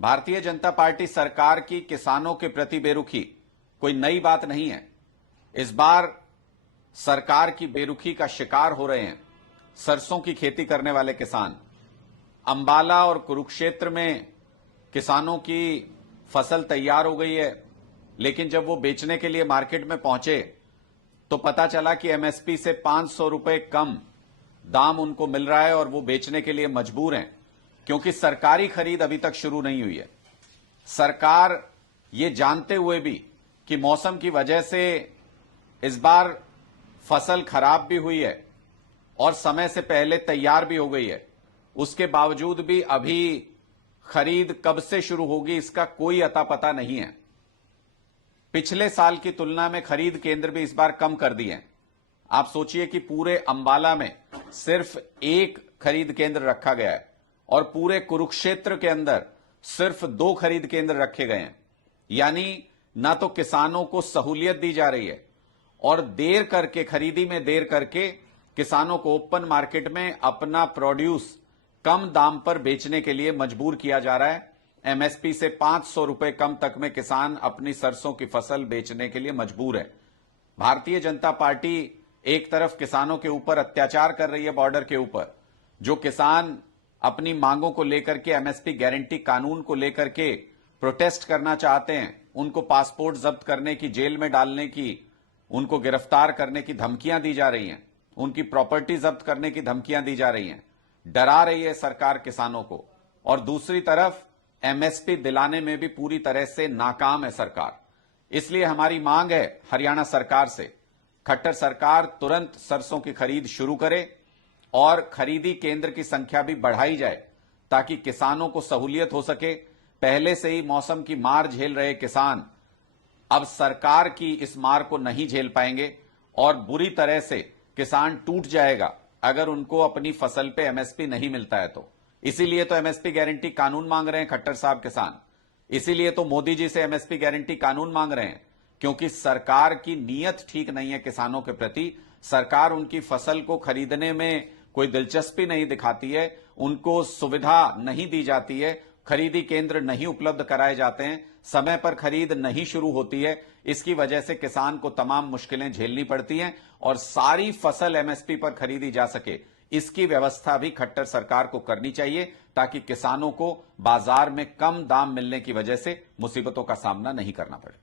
Bharatiya Janata party सरकार की किसानों के प्रति बेरुखी कोई नई बात नहीं है। इस बार सरकार की बेरुखी का शिकार हो रहे हैं सरसों की खेती करने वाले किसान। अंबाला और कुरुक्षेत्र में किसानों की फसल तैयार हो गई है, लेकिन जब वो बेचने के लिए मार्केट में पहुंचे तो पता चला कि एमएसपी से 500 रुपए कम दाम उनको मिल रहा है और वो बेचने के लिए मजबूर हैं, क्योंकि सरकारी खरीद अभी तक शुरू नहीं हुई है। सरकार ये जानते हुए भी कि मौसम की वजह से इस बार फसल खराब भी हुई है और समय से पहले तैयार भी हो गई है, उसके बावजूद भी अभी खरीद कब से शुरू होगी इसका कोई अता पता नहीं है। पिछले साल की तुलना में खरीद केंद्र भी इस बार कम कर दिए हैं। आप सोचिए कि पूरे अंबाला में सिर्फ एक खरीद केंद्र रखा गया है और पूरे कुरुक्षेत्र के अंदर सिर्फ 2 खरीद केंद्र रखे गए हैं। यानी ना तो किसानों को सहूलियत दी जा रही है और देर करके, खरीदी में देर करके किसानों को ओपन मार्केट में अपना प्रोड्यूस कम दाम पर बेचने के लिए मजबूर किया जा रहा है। एमएसपी से 500 रुपए कम तक में किसान अपनी सरसों की फसल बेचने के लिए मजबूर है। भारतीय जनता पार्टी एक तरफ किसानों के ऊपर अत्याचार कर रही है बॉर्डर के ऊपर। जो किसान अपनी मांगों को लेकर के, एमएसपी गारंटी कानून को लेकर के प्रोटेस्ट करना चाहते हैं, उनको पासपोर्ट जब्त करने की, जेल में डालने की, उनको गिरफ्तार करने की धमकियां दी जा रही हैं, उनकी प्रॉपर्टी जब्त करने की धमकियां दी जा रही हैं, डरा रही है सरकार किसानों को। और दूसरी तरफ एमएसपी दिलाने में भी पूरी तरह से नाकाम है सरकार। इसलिए हमारी मांग है हरियाणा सरकार से, खट्टर सरकार तुरंत सरसों की खरीद शुरू करे और खरीदी केंद्र की संख्या भी बढ़ाई जाए ताकि किसानों को सहूलियत हो सके। पहले से ही मौसम की मार झेल रहे किसान अब सरकार की इस मार को नहीं झेल पाएंगे और बुरी तरह से किसान टूट जाएगा अगर उनको अपनी फसल पे एमएसपी नहीं मिलता है तो। इसीलिए तो एमएसपी गारंटी कानून मांग रहे हैं खट्टर साहब किसान। इसीलिए तो मोदी जी से एमएसपी गारंटी कानून मांग रहे हैं, क्योंकि सरकार की नीयत ठीक नहीं है किसानों के प्रति। सरकार उनकी फसल को खरीदने में कोई दिलचस्पी नहीं दिखाती है, उनको सुविधा नहीं दी जाती है, खरीदी केंद्र नहीं उपलब्ध कराए जाते हैं, समय पर खरीद नहीं शुरू होती है। इसकी वजह से किसान को तमाम मुश्किलें झेलनी पड़ती हैं और सारी फसल एमएसपी पर खरीदी जा सके, इसकी व्यवस्था भी खट्टर सरकार को करनी चाहिए ताकि किसानों को बाजार में कम दाम मिलने की वजह से मुसीबतों का सामना नहीं करना पड़े।